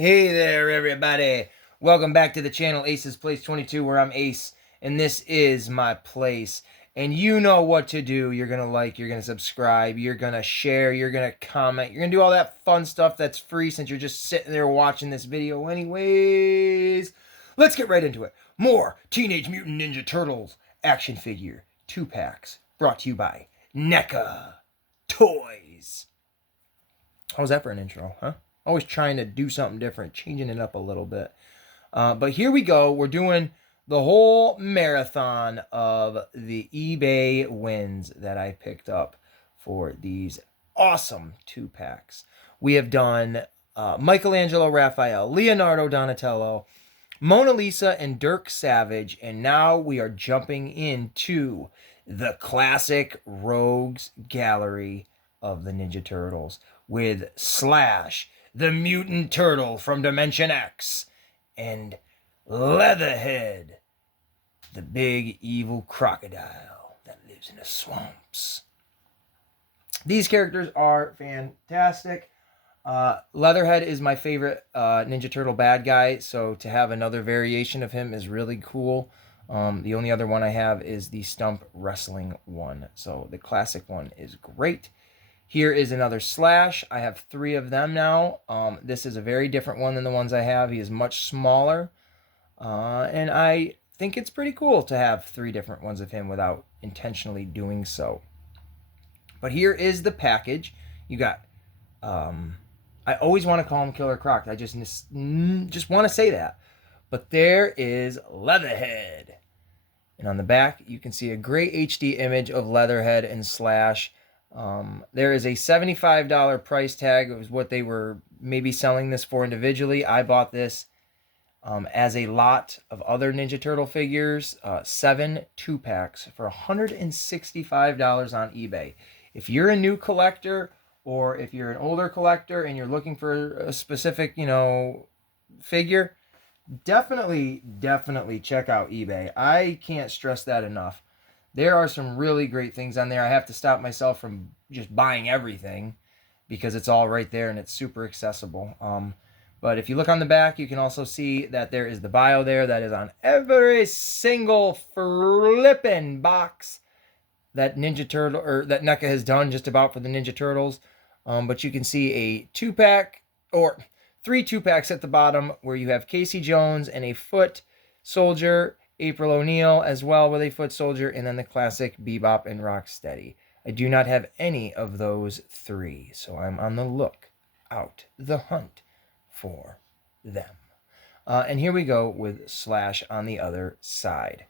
Hey there, everybody. Welcome back to the channel Ace's Place 22, where I'm Ace, and this is my place. And you know what to do. You're going to like, you're going to subscribe, you're going to share, you're going to comment, you're going to do all that fun stuff that's free since you're just sitting there watching this video anyways. Let's get right into it. More Teenage Mutant Ninja Turtles action figure 2-packs brought to you by NECA Toys. How's that for an intro, huh? Always trying to do something different, changing it up a little bit. But here we go. We're doing the whole marathon of the eBay wins that I picked up for these awesome 2-packs. We have done Michelangelo Raphael, Leonardo Donatello, Mona Lisa, and Dirk Savage. And now we are jumping into the classic Rogues Gallery of the Ninja Turtles with Slash, the mutant turtle from Dimension X, and Leatherhead, the big evil crocodile that lives in the swamps. These characters are fantastic. Leatherhead is my favorite Ninja Turtle bad guy, so to have another variation of him is really cool. The only other one I have is the Stump Wrestling one, so the classic one is great. Here is another Slash. I have 3 of them now. This is a very different one than the ones I have. He is much smaller. And I think it's pretty cool to have 3 different ones of him without intentionally doing so. But here is the package. You got, I always want to call him Killer Croc. I just want to say that. But there is Leatherhead. And on the back, you can see a great HD image of Leatherhead and Slash. There is a $75 price tag. It was what they were maybe selling this for individually. I bought this as a lot of other Ninja Turtle figures, 7 2-packs for $165 on eBay. If you're a new collector or if you're an older collector and you're looking for a specific, figure, definitely check out eBay. I can't stress that enough. There are some really great things on there. I have to stop myself from just buying everything because it's all right there and it's super accessible. But if you look on the back, you can also see that there is the bio there that is on every single flippin' box that Ninja Turtle or that NECA has done just about for the Ninja Turtles. But you can see a 2-pack or 3 2-packs at the bottom where you have Casey Jones and a foot soldier, April O'Neil as well with a foot soldier, and then the classic Bebop and Rocksteady. I do not have any of those 3, so I'm on the look out, the hunt for them. And here we go with Slash on the other side.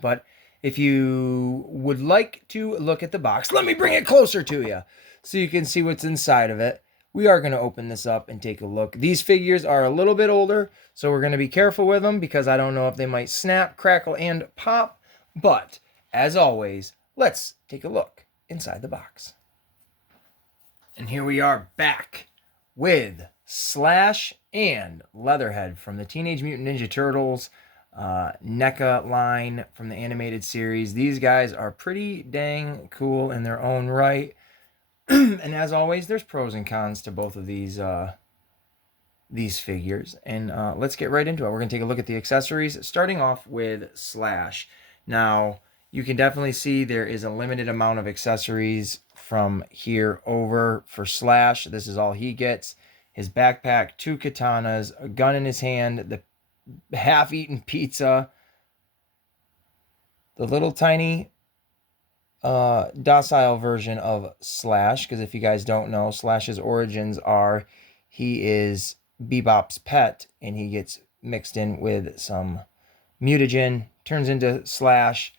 But if you would like to look at the box, let me bring it closer to you so you can see what's inside of it. We are going to open this up and take a look. These figures are a little bit older, so we're going to be careful with them because I don't know if they might snap, crackle, and pop. But, as always, let's take a look inside the box. And here we are back with Slash and Leatherhead from the Teenage Mutant Ninja Turtles NECA line from the animated series. These guys are pretty dang cool in their own right. And as always, there's pros and cons to both of these figures. And let's get right into it. We're going to take a look at the accessories, starting off with Slash. Now, you can definitely see there is a limited amount of accessories from here over for Slash. This is all he gets. His backpack, 2 katanas, a gun in his hand, the half-eaten pizza, the little tiny docile version of Slash, because if you guys don't know, Slash's origins are he is Bebop's pet, and he gets mixed in with some mutagen, turns into Slash,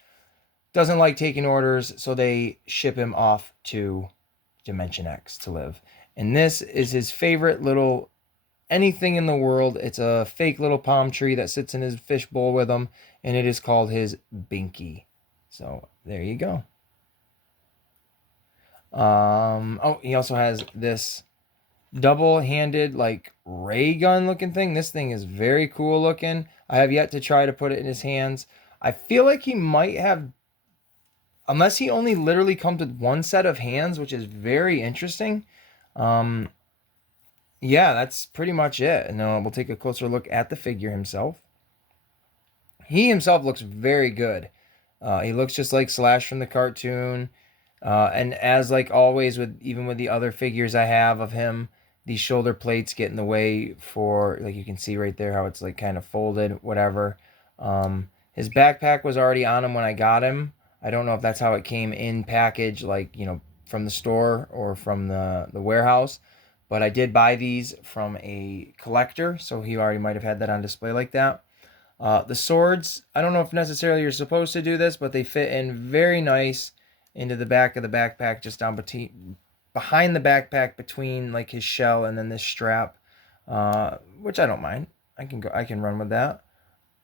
doesn't like taking orders, so they ship him off to Dimension X to live. And this is his favorite little anything in the world. It's a fake little palm tree that sits in his fishbowl with him, and it is called his Binky. So there you go. Oh, he also has this double-handed, like, ray gun looking thing. This thing is very cool looking. I have yet to try to put it in his hands. I feel like he might have, unless he only literally comes with one set of hands, which is very interesting. yeah, that's pretty much it. And we'll take a closer look at the figure himself. He himself looks very good. He looks just like Slash from the cartoon. And as like always with even with the other figures I have of him, these shoulder plates get in the way for, like, you can see right there how it's like kind of folded, whatever. His backpack was already on him when I got him. I don't know if that's how it came in package, like, from the store or from the warehouse. But I did buy these from a collector, so he already might have had that on display like that. The swords, I don't know if necessarily you're supposed to do this, but they fit in very nice into the back of the backpack, just down behind the backpack between like his shell and then this strap, which I don't mind. I can run with that.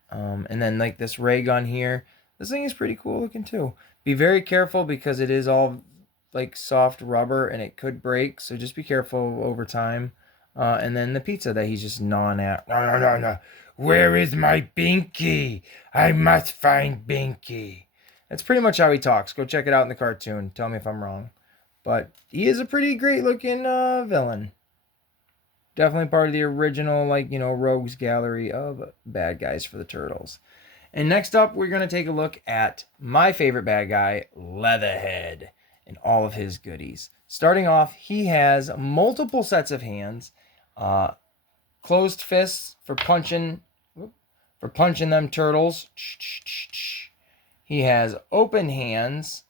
And then like this ray gun here, this thing is pretty cool looking too. Be very careful because it is all like soft rubber and it could break, so just be careful over time. And then the pizza that he's just gnawing at. No, no, no, no. Where is my Binky? I must find Binky. That's pretty much how he talks. Go check it out in the cartoon. Tell me if I'm wrong. But he is a pretty great looking villain. Definitely part of the original, like, rogues gallery of bad guys for the Turtles. And next up, we're going to take a look at my favorite bad guy, Leatherhead, and all of his goodies. Starting off, he has multiple sets of hands, closed fists for punching them turtles. He has open hands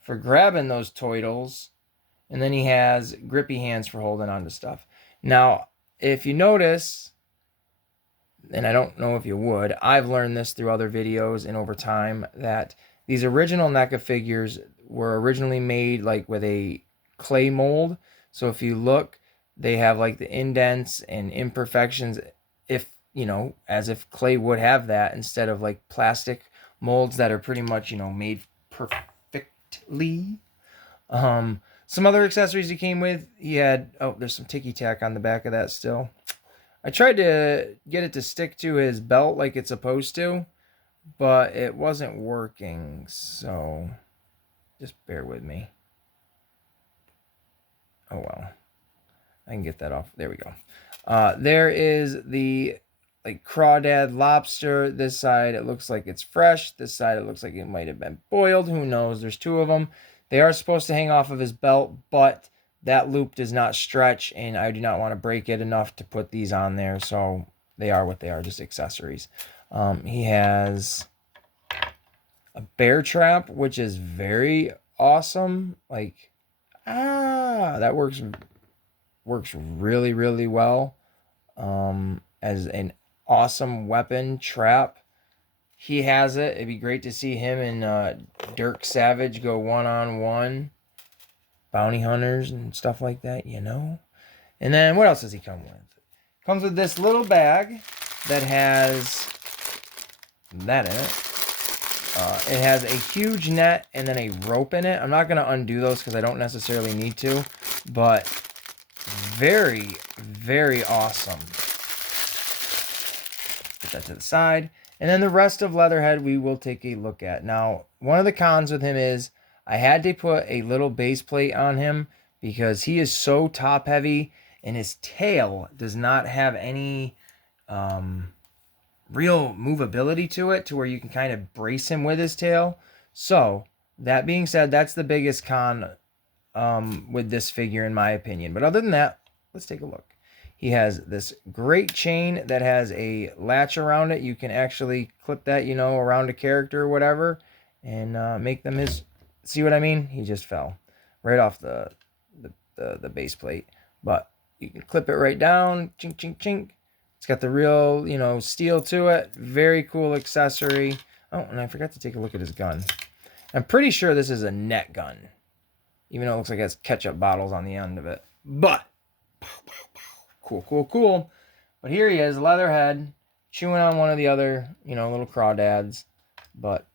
for grabbing those toidles, and then he has grippy hands for holding on to stuff. Now, if you notice, and I don't know if you would, I've learned this through other videos and over time, that these original NECA figures were originally made like with a clay mold. So if you look, they have like the indents and imperfections, if as if clay would have that, instead of like plastic molds that are pretty much made perfectly. Some other accessories he came with, he had, oh, there's some ticky tack on the back of that still. I tried to get it to stick to his belt like it's supposed to, but it wasn't working, so just bear with me. Oh well. I can get that off. There we go. There is the like crawdad lobster. This side it looks like it's fresh. This side it looks like it might have been boiled. Who knows? There's two of them. They are supposed to hang off of his belt, but that loop does not stretch, and I do not want to break it enough to put these on there, so they are what they are, just accessories. He has a bear trap, which is very awesome. Like, that works really, really well as an awesome weapon trap. He has it. It'd be great to see him and Dirk Savage go one-on-one. Bounty hunters and stuff like that, And then what else does he come with? Comes with this little bag that has that in it. It has a huge net and then a rope in it. I'm not going to undo those because I don't necessarily need to, but very, very awesome. Put that to the side. And then the rest of Leatherhead we will take a look at. Now, one of the cons with him is I had to put a little base plate on him because he is so top heavy and his tail does not have any real movability to it to where you can kind of brace him with his tail. So, that being said, that's the biggest con with this figure in my opinion. But other than that, let's take a look. He has this great chain that has a latch around it. You can actually clip that, around a character or whatever and make them his. See what I mean? He just fell right off the base plate. But you can clip it right down. Chink, chink, chink. It's got the real, steel to it. Very cool accessory. Oh, and I forgot to take a look at his gun. I'm pretty sure this is a net gun, even though it looks like it has ketchup bottles on the end of it. But cool, cool, cool. But here he is, Leatherhead, chewing on one of the other, little crawdads. But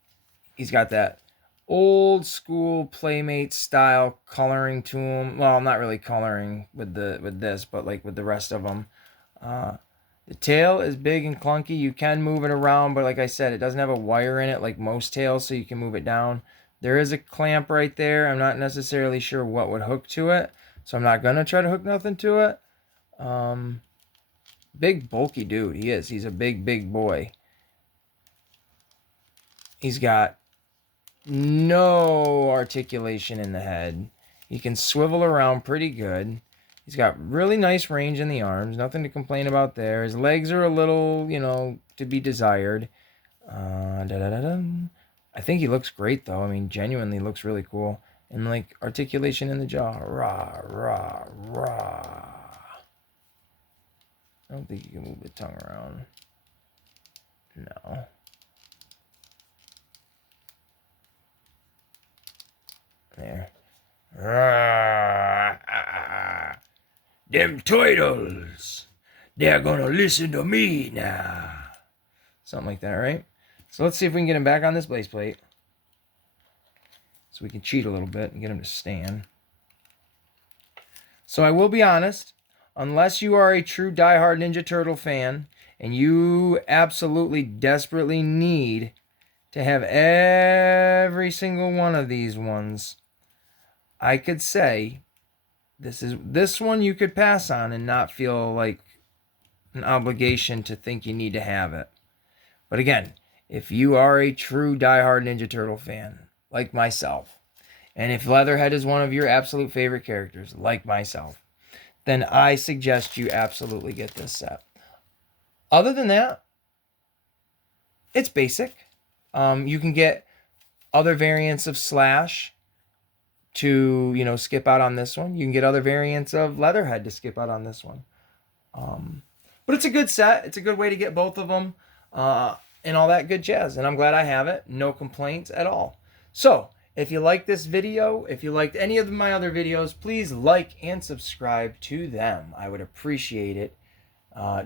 he's got that old school Playmate style coloring to him. Well, not really coloring with this, but like with the rest of them. The tail is big and clunky. You can move it around, but like I said, it doesn't have a wire in it like most tails, so you can move it down. There is a clamp right there. I'm not necessarily sure what would hook to it, so I'm not going to try to hook nothing to it. Big bulky dude. He is. He's a big boy. He's got no articulation in the head. He can swivel around pretty good. He's got really nice range in the arms. Nothing to complain about there. His legs are a little, to be desired. I think he looks great, though. I mean, genuinely looks really cool. And, like, articulation in the jaw. Rah, rah, rah. I don't think you can move the tongue around. No. There. Them turtles, they're gonna listen to me now. Something like that, right? So let's see if we can get him back on this base plate. So we can cheat a little bit and get him to stand. So I will be honest, unless you are a true diehard Ninja Turtle fan and you absolutely desperately need to have every single one of these ones, I could say this one you could pass on and not feel like an obligation to think you need to have it. But again, if you are a true diehard Ninja Turtle fan, like myself, and if Leatherhead is one of your absolute favorite characters, like myself, then I suggest you absolutely get this set. Other than that, it's basic. You can get other variants of Slash to, skip out on this one. You can get other variants of Leatherhead to skip out on this one. But it's a good set. It's a good way to get both of them and all that good jazz. And I'm glad I have it. No complaints at all. So, if you like this video, if you liked any of my other videos, please like and subscribe to them. I would appreciate it.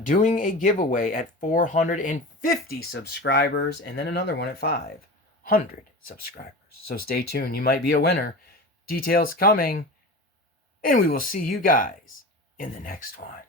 Doing a giveaway at 450 subscribers and then another one at 500 subscribers. So stay tuned. You might be a winner. Details coming. And we will see you guys in the next one.